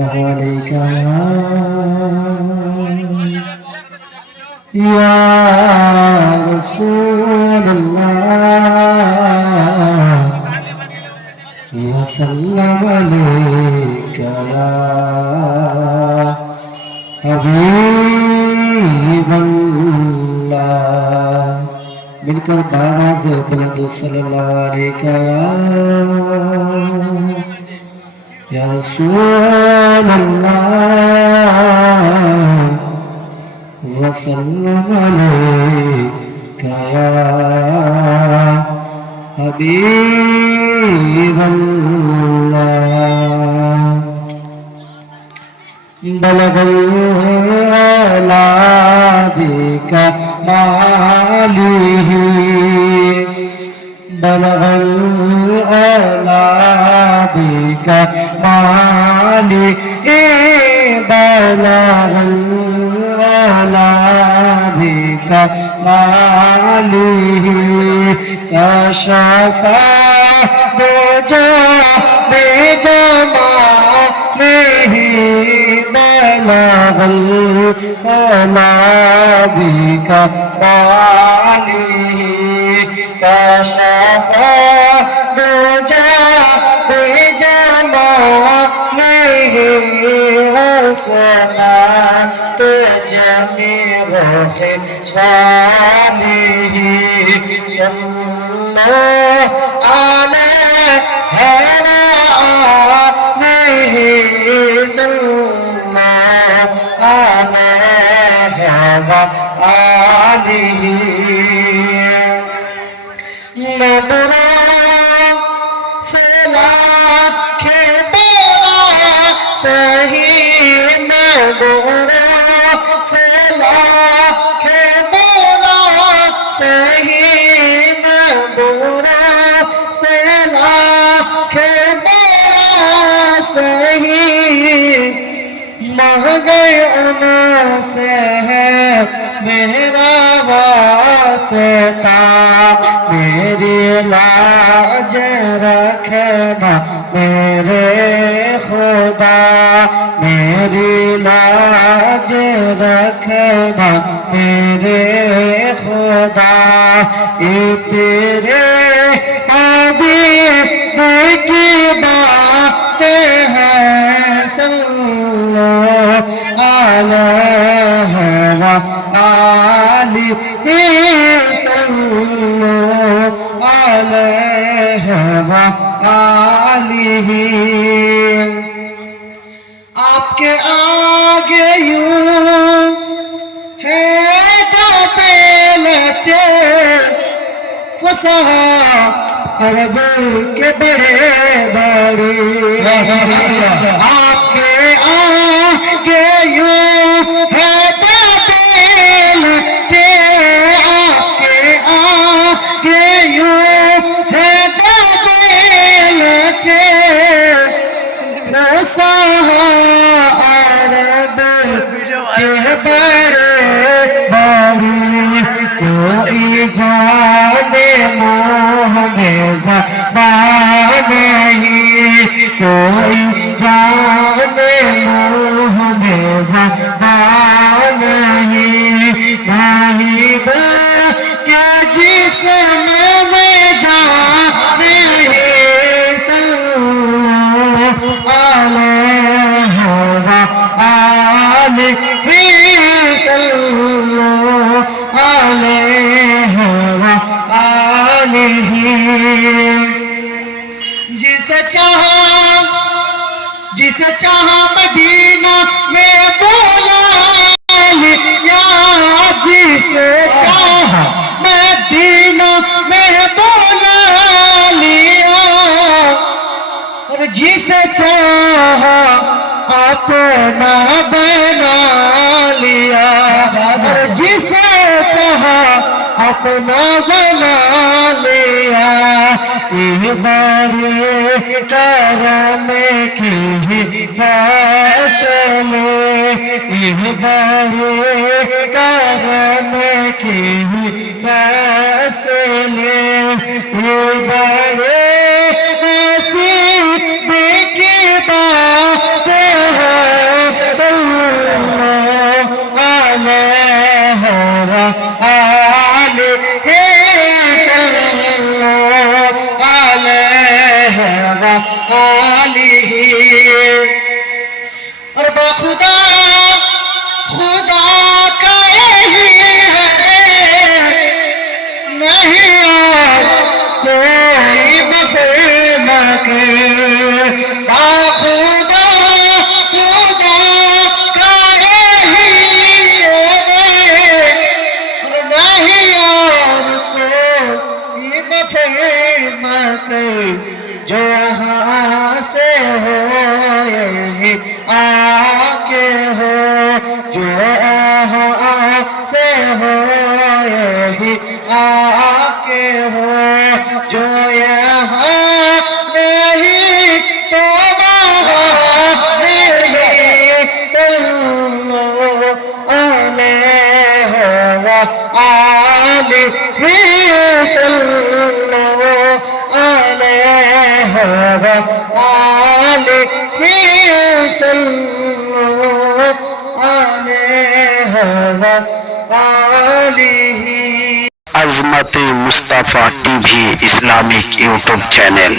عليك يا رسول الله يا سلام عليك يا حبيب الله मिलकर बाज़ बुलंद सल्लल्लाहु अलैहि या रसूल अल्लाह वसल्लम अलैका या हबीब अल्लाह बलगल आला बिका मालिही बलगल आला बिका माली बलगल आला बिका मालिही कशफा दुजा बेजमा बलगल आला बिका मालिही कशफा दुजा बेजमा हसना जमीर छालिही सल्लो अलैहि सल्लो अलैहि आलिही नबरा सलाखे बोला सही नबरा सलाखे बोला सही नबरा सलाखे बोला सही मह गए उनसे है मेरा वास्ता मेरी लाज रखना मेरे खुदा मेरी लाज रखना मेरे खुदा ये तेरे हबीब की बातें हैं सल्लो अलैहि व आलिहि सल्लो अलैहि व आलिहि आपके आगे यूं है जो पेलचे फसहा अरब के बड़े बड़े आपके आगे यूं है जो पेलचे आपके आगे यूं है जो पेलचे फसहा अरब के बड़े बड़े कोई जाने मोह में ज़बान नहीं कोई जाने मोह में ज़बान नहीं नहीं क्या जिस्म में जान नहीं सल्लो अलैहि व आलिहि सल्लो अलैहि व आलिहि जिसे चाहा मदीना में बोला लिया जिसे चाहा मदीना में बोला लिया और जिसे चाहा अपना बना लिया और जिसे चाहा अपना बना लिया बारे करम की फैसले बारे करम की फैसले बारे ऐसी बेकी बात है बखुदा खुदा का यही है, नहीं और कोई बसे न के। खुदा खुदा का यही है, नहीं और कोई बसे न के। जो यहाँ से हो यही आके हो, जो यहाँ से हो यही आके हो, जो यहाँ नहीं तो बाहर नहीं। सल्लो अलैहि व आलिहि सल्लो अलैहि व आलिहि सल्लो अलैहि व आलिहि। Azmat Mustafa TV Islamic YouTube channel.